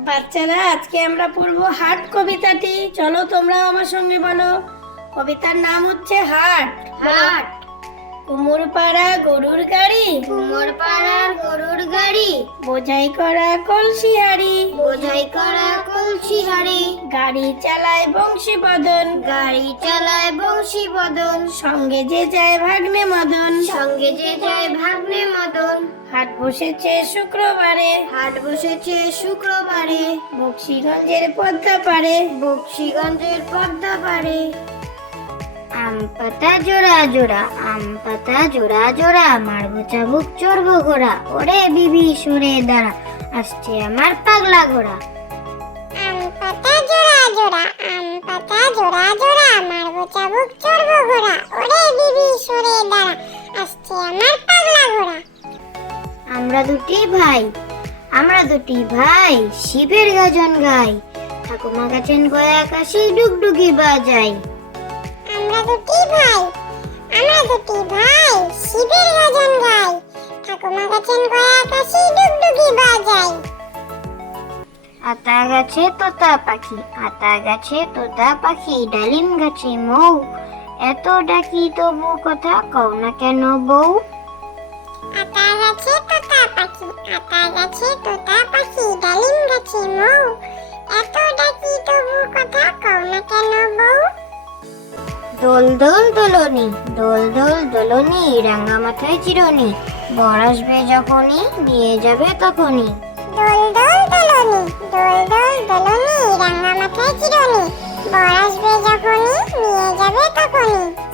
বাচ্চারা, আজকে আমরা পড়বো হাট কবিতাটি। চলো তোমরা আমার সঙ্গে বলো। কবিতার নাম হচ্ছে হাট। হাট। কুমোর পাড়া গরুর গাড়ি, কুমোর পাড়ার গরুর গাড়ি, বোঝাই করা কলসি হাড়ি, বোঝাই করা কলসি হাড়ি, গাড়ি চালায় বংশী বদন, গাড়ি চালায় বংশী বদন, সঙ্গে যে যায় ভাগ্নে মদন। সঙ্গে যে যায় ভাগ্নে মদন। হাট বসেছে শুক্রবারে, হাট বসেছে শুক্রবারে, বক্সিগঞ্জের পদ্মা পারে, বক্সিগঞ্জের পদ্মা পারে। আম পাতা জোড়া জোড়া, আম পাতা জোড়া জোড়া, মারবো চাবুক চড়বো ঘোড়া, ওরে বিবি সরে দাঁড়া, আসছে আমার পাগলা ঘোড়া। আম পাতা জোড়া জোড়া, আম পাতা জোড়া জোড়া, মারবো চাবুক চড়বো ঘোড়া, ওরে বিবি সরে দাঁড়া, আসছে আমার পাগলা ঘোড়া। আমরা দুটি ভাই, আমরা দুটি ভাই, শিবের গাজন গাই, ঠাকুমা গাছেন গয়া কাশি ডুগডুগি বাজাই। আমরা দুটি ভাই, আমরা দুটি ভাই, শিবের গাজন গাই, ঠাকুমা গাছেন গয়া আকাশে ডুগডুগি বাজাই। আতা গাছে তোতা পাখি, আতা গাছে তোতা পাখি, ডালিম গাছে মৌ, এত ডাকি তবু কথা কও না কেন বউ। আতা গাছে তোতা পাখি, আতা গাছে তোতা পাখি, ডালিম গাছে মৌ, এত ডাকি তবু কথা কও না কেন বউ। দোল দোল দোলনি, দোল দোল দোলনি, রাঙা মাথায় চিরনি, বর আসবে যখনই নিয়ে যাবে তখনই। দোল দোল দোলনি, দোল দোল দোলনি, রাঙা মাথায় চিরনি, বর আসবে যখনই নিয়ে যাবে তখনই।